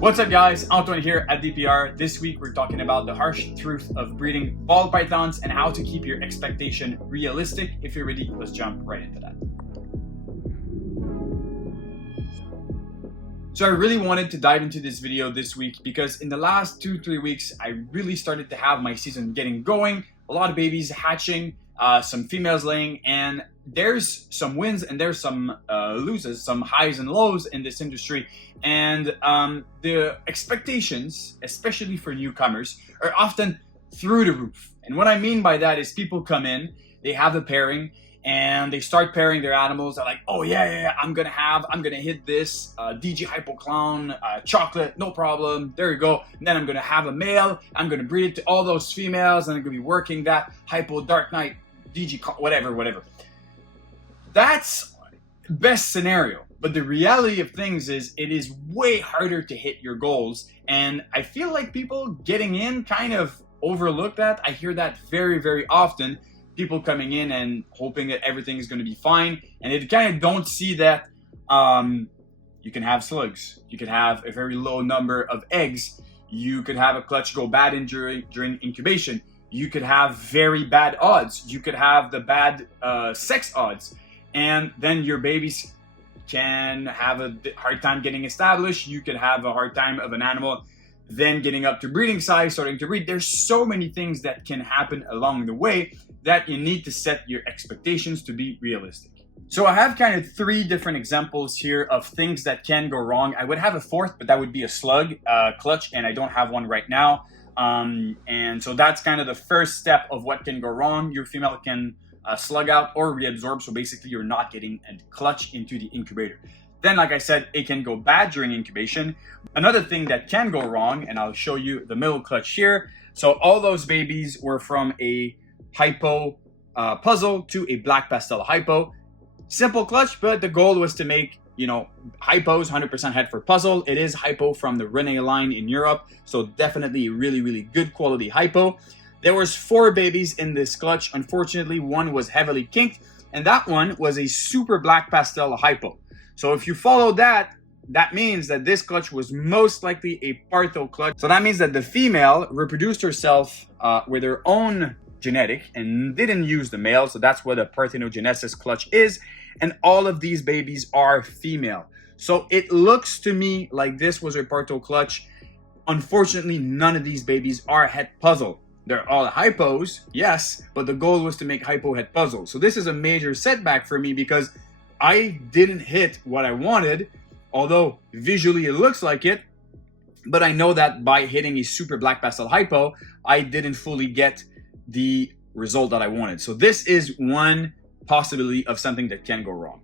What's up guys, Antoine here at DPR. This week we're talking about the harsh truth of breeding ball pythons and how to keep your expectation realistic. If you're ready, let's jump right into that. So I really wanted to dive into this video this week because in the last 2-3 weeks, I really started to have my season getting going. A lot of babies hatching, some females laying, and there's some wins and there's some losses, some highs and lows in this industry. And the expectations, especially for newcomers, are often through the roof. And what I mean by that is people come in, they have a pairing, and they start pairing their animals. They're like, oh yeah, I'm gonna hit this DG Hypo Clown, chocolate, no problem, there you go. And then I'm gonna have a male, I'm gonna breed it to all those females, and I'm gonna be working that Hypo Dark Knight, DG, whatever. That's best scenario. But the reality of things is it is way harder to hit your goals. And I feel like people getting in kind of overlook that. I hear that very, very often. People coming in and hoping that everything is going to be fine. And they kind of don't see that you can have slugs. You could have a very low number of eggs. You could have a clutch go bad during incubation. You could have very bad odds. You could have the bad sex odds. And then your babies can have a hard time getting established. You could have a hard time of an animal then getting up to breeding size, starting to breed. There's so many things that can happen along the way that you need to set your expectations to be realistic. So I have kind of 3 different examples here of things that can go wrong. I would have a 4th, but that would be a slug clutch, and I don't have one right now. And so that's kind of the first step of what can go wrong. Your female can slug out or reabsorb, so basically you're not getting a clutch into the incubator. Then, like I said, it can go bad during incubation. Another thing that can go wrong, and I'll show you the middle clutch here. So all those babies were from a hypo puzzle to a black pastel hypo. Simple clutch, but the goal was to make, hypos 100% head for puzzle. It is hypo from the Rene line in Europe, so definitely a really, really good quality hypo. There was 4 babies in this clutch. Unfortunately, one was heavily kinked, and that one was a super black pastel hypo. So if you follow that, that means that this clutch was most likely a partho clutch. So that means that the female reproduced herself with her own genetic and didn't use the male. So that's what a parthenogenesis clutch is. And all of these babies are female. So it looks to me like this was a partho clutch. Unfortunately, none of these babies are het puzzle. They're all hypos, yes, but the goal was to make hypo het puzzle. So this is a major setback for me because I didn't hit what I wanted, although visually it looks like it, but I know that by hitting a super black pastel hypo, I didn't fully get the result that I wanted. So this is one possibility of something that can go wrong.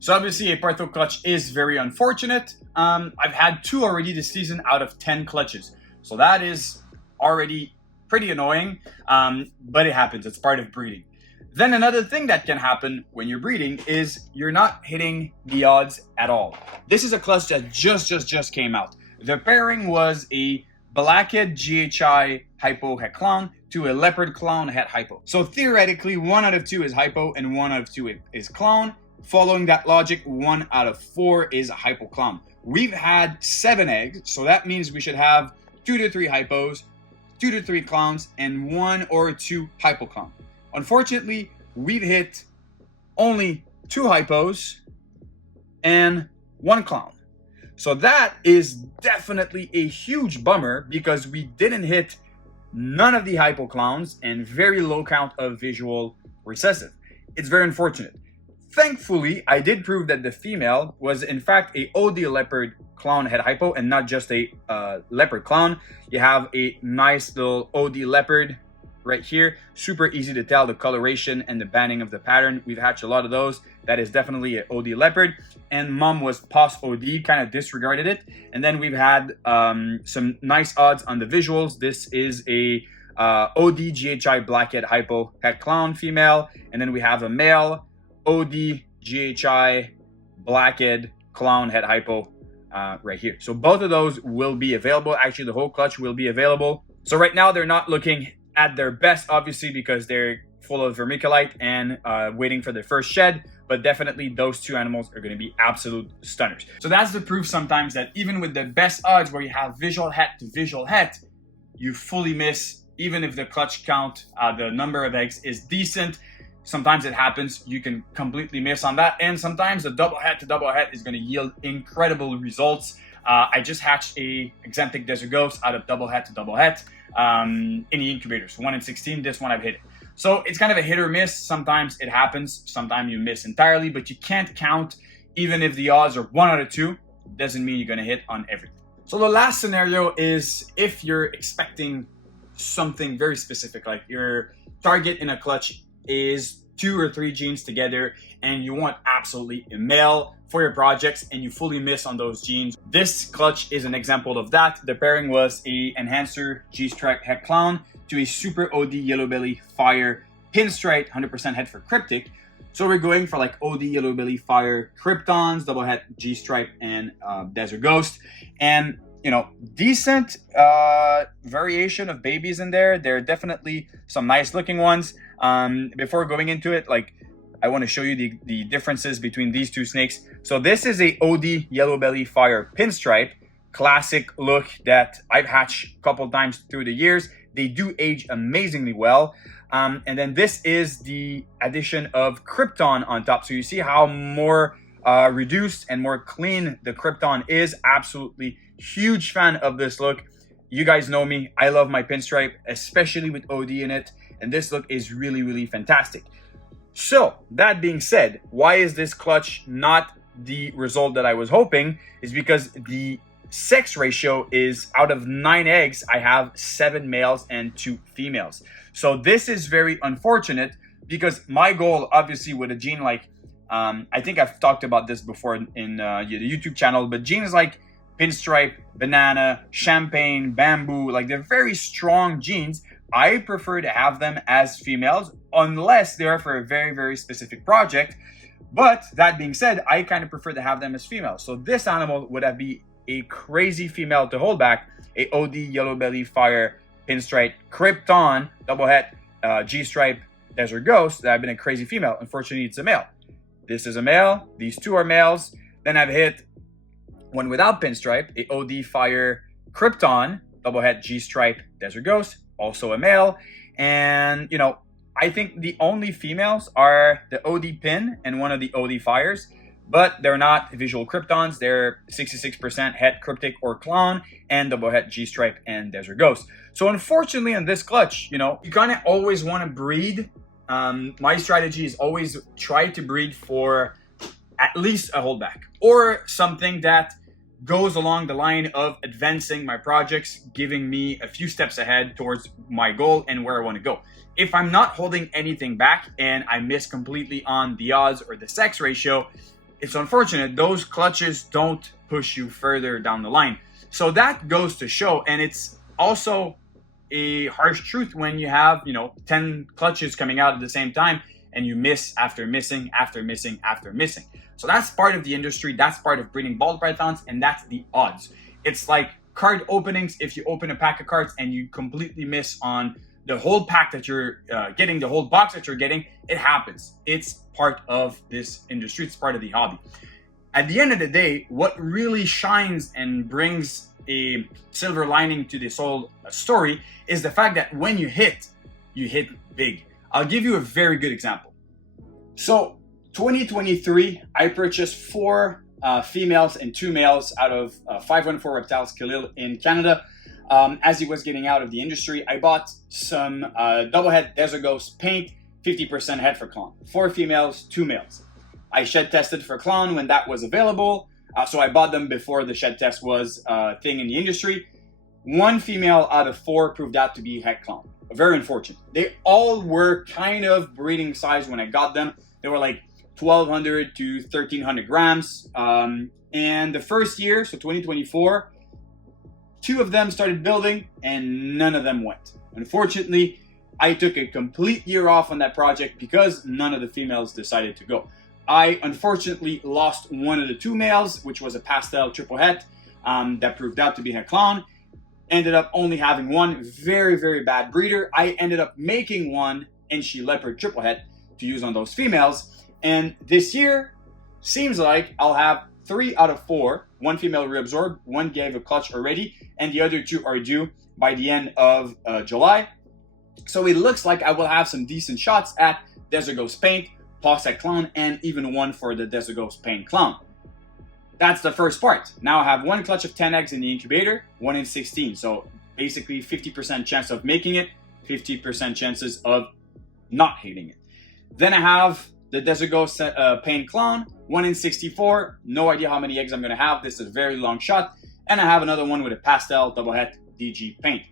So obviously a partho clutch is very unfortunate. I've had 2 already this season out of 10 clutches. So that is already pretty annoying, but it happens. It's part of breeding. Then another thing that can happen when you're breeding is you're not hitting the odds at all. This is a clutch that just came out. The pairing was a blackhead GHI hypo het clown to a leopard clown het hypo. So theoretically, 1 out of 2 is hypo and 1 out of 2 is clown. Following that logic, 1 out of 4 is a hypo clown. We've had 7 eggs, so that means we should have 2 to 3 hypos, 2 to 3 clowns, and 1 or 2 hypo clown. Unfortunately, we've hit only 2 hypos and 1 clown. So that is definitely a huge bummer because we didn't hit none of the hypo clowns and very low count of visual recessive. It's very unfortunate. Thankfully, I did prove that the female was in fact a OD leopard clown het hypo and not just a leopard clown. You have a nice little OD leopard right here. Super easy to tell the coloration and the banding of the pattern. We've hatched a lot of those. That is definitely an OD leopard. And mom was pos OD, kind of disregarded it. And then we've had some nice odds on the visuals. This is a OD GHI blackhead hypo het clown female. And then we have a male OD GHI blackhead clown het hypo right here. So both of those will be available. Actually, the whole clutch will be available. So right now they're not looking at their best, obviously, because they're full of vermiculite and waiting for their first shed. but definitely those two animals are going to be absolute stunners. So that's the proof sometimes that even with the best odds where you have visual het to visual het, you fully miss. Even if the clutch count, the number of eggs is decent, sometimes it happens, you can completely miss on that. And sometimes the double het to double het is going to yield incredible results. I just hatched a Exemptic Desert Ghost out of double het to double het in the incubators, 1 in 16. This one I've hit it. So it's kind of a hit or miss. Sometimes it happens, sometimes you miss entirely, but you can't count. Even if the odds are 1 out of 2, doesn't mean you're going to hit on everything. So the last scenario is if you're expecting something very specific, like your target in a clutch is 2 or 3 genes together and you want absolutely a male for your projects and you fully miss on those genes. This clutch is an example of that. The pairing was a Enhancer G-Stripe Het Clown to a Super OD Yellow Belly Fire Pinstripe 100% het for Cryptic. So we're going for like OD Yellow Belly Fire Kryptons, double het G-Stripe and Desert Ghost. And you know, decent variation of babies in there. There are definitely some nice looking ones. Before going into it, like I want to show you the differences between these two snakes. So this is a OD Yellow Belly Fire Pinstripe, classic look that I've hatched a couple times through the years. They do age amazingly well. And then this is the addition of Krypton on top. So you see how more reduced and more clean the Krypton is. Absolutely huge fan of this look. You guys know me, I love my pinstripe, especially with OD in it, and this look is really, really fantastic. So that being said, why is this clutch not the result that I was hoping? Is because the sex ratio is out of 9 eggs, I have 7 males and 2 females. So this is very unfortunate because my goal, obviously, with a gene like, I think I've talked about this before in the YouTube channel, but genes like Pinstripe, Banana, Champagne, Bamboo, like they're very strong genes. I prefer to have them as females unless they are for a very, very specific project. But that being said, I kind of prefer to have them as females. So this animal would have been a crazy female to hold back, a OD Yellow Belly Fire Pinstripe Krypton double het G-Stripe Desert Ghost. That have been a crazy female. Unfortunately, it's a male. This is a male. These two are males. Then I've hit one without pinstripe, a OD Fire Krypton, double het G-Stripe Desert Ghost, also a male. And, you know, I think the only females are the OD Pin and one of the OD Fires, but they're not visual Kryptons. They're 66% het Cryptic or Clown and double het G-Stripe and Desert Ghost. So unfortunately in this clutch, you know, you kind of always want to breed. My strategy is always try to breed for at least a holdback or something that goes along the line of advancing my projects, giving me a few steps ahead towards my goal and where I want to go. If I'm not holding anything back and I miss completely on the odds or the sex ratio, it's unfortunate. Those clutches don't push you further down the line. So that goes to show, and it's also a harsh truth when you have, you know, 10 clutches coming out at the same time and you miss after missing, after missing, after missing. So that's part of the industry. That's part of breeding ball pythons, and that's the odds. It's like card openings. If you open a pack of cards and you completely miss on the whole pack that you're getting, the whole box that you're getting, it happens. It's part of this industry. It's part of the hobby. At the end of the day, what really shines and brings a silver lining to this whole story is the fact that when you hit big. I'll give you a very good example. So 2023, I purchased 4 females and 2 males out of 514 Reptiles Khalil in Canada. As he was getting out of the industry, I bought some double het Desert Ghost paint, 50% het for clown. 4 females, 2 males. I shed tested for clown when that was available. So I bought them before the shed test was a thing in the industry. 1 female out of 4 proved out to be het clown. Very unfortunate. They all were kind of breeding size when I got them. They were like 1,200 to 1,300 grams. And the first year, so 2024, 2 of them started building and none of them went. Unfortunately, I took a complete year off on that project because none of the females decided to go. I unfortunately lost one of the 2 males, which was a pastel triple het that proved out to be a clown. Ended up only having 1 very, very bad breeder. I ended up making 1 Enchi Leopard triple het to use on those females. And this year, seems like I'll have 3 out of 4. 1 female reabsorbed, 1 gave a clutch already, and the other 2 are due by the end of July. So it looks like I will have some decent shots at Desert Ghost Paint, Pawsec Clown, and even 1 for the Desert Ghost Paint Clown. That's the first part. Now I have 1 clutch of 10 eggs in the incubator, 1 in 16. So basically 50% chance of making it, 50% chances of not hitting it. Then I have the Desert Ghost Paint Clown, 1 in 64. No idea how many eggs I'm going to have. This is a very long shot. And I have another one with a pastel double het DG paint.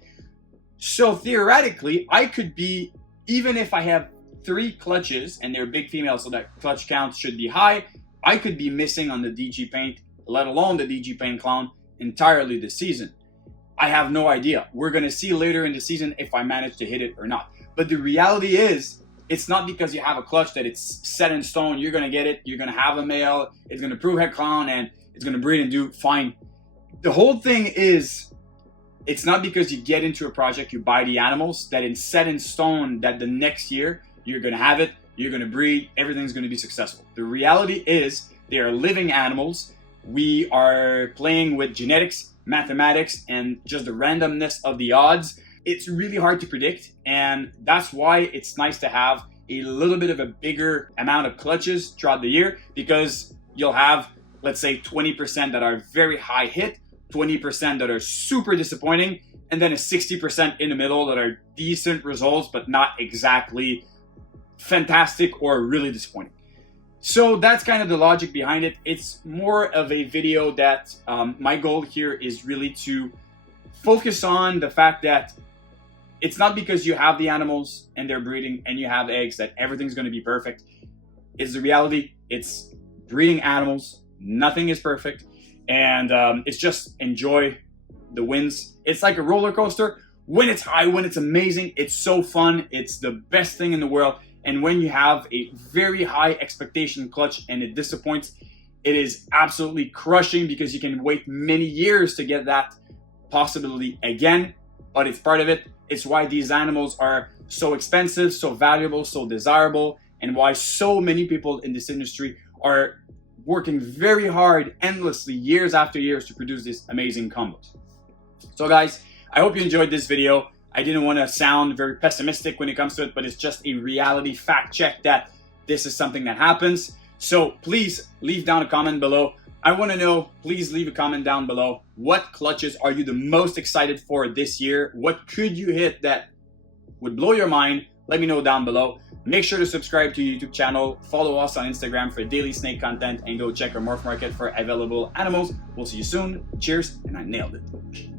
So theoretically, I could be, even if I have 3 clutches and they're big females, so that clutch count should be high, I could be missing on the DG paint, let alone the DG Paint Clown, entirely this season. I have no idea. We're going to see later in the season if I manage to hit it or not. But the reality is, it's not because you have a clutch that it's set in stone. You're going to get it. You're going to have a male. It's going to prove het clown and it's going to breed and do fine. The whole thing is, it's not because you get into a project, you buy the animals, that it's set in stone that the next year you're going to have it, you're going to breed, everything's going to be successful. The reality is, they are living animals. We are playing with genetics, mathematics, and just the randomness of the odds. It's really hard to predict, and that's why it's nice to have a little bit of a bigger amount of clutches throughout the year, because you'll have, let's say, 20% that are very high hit, 20% that are super disappointing, and then a 60% in the middle that are decent results, but not exactly fantastic or really disappointing. So that's kind of the logic behind it. It's more of a video that my goal here is really to focus on the fact that it's not because you have the animals and they're breeding and you have eggs that everything's going to be perfect. It's the reality. It's breeding animals. Nothing is perfect. And it's just enjoy the wins. It's like a roller coaster. When it's high, when it's amazing, it's so fun. It's the best thing in the world. And when you have a very high expectation clutch and it disappoints, it is absolutely crushing, because you can wait many years to get that possibility again. But it's part of it. It's why these animals are so expensive, so valuable, so desirable, and why so many people in this industry are working very hard, endlessly, years after years, to produce these amazing combos. So guys, I hope you enjoyed this video. I didn't want to sound very pessimistic when it comes to it, but it's just a reality fact check that this is something that happens. So please leave down a comment below. I want to know, please leave a comment down below. What clutches are you the most excited for this year? What could you hit that would blow your mind? Let me know down below. Make sure to subscribe to the YouTube channel. Follow us on Instagram for daily snake content, and go check our Morph Market for available animals. We'll see you soon. Cheers, and I nailed it.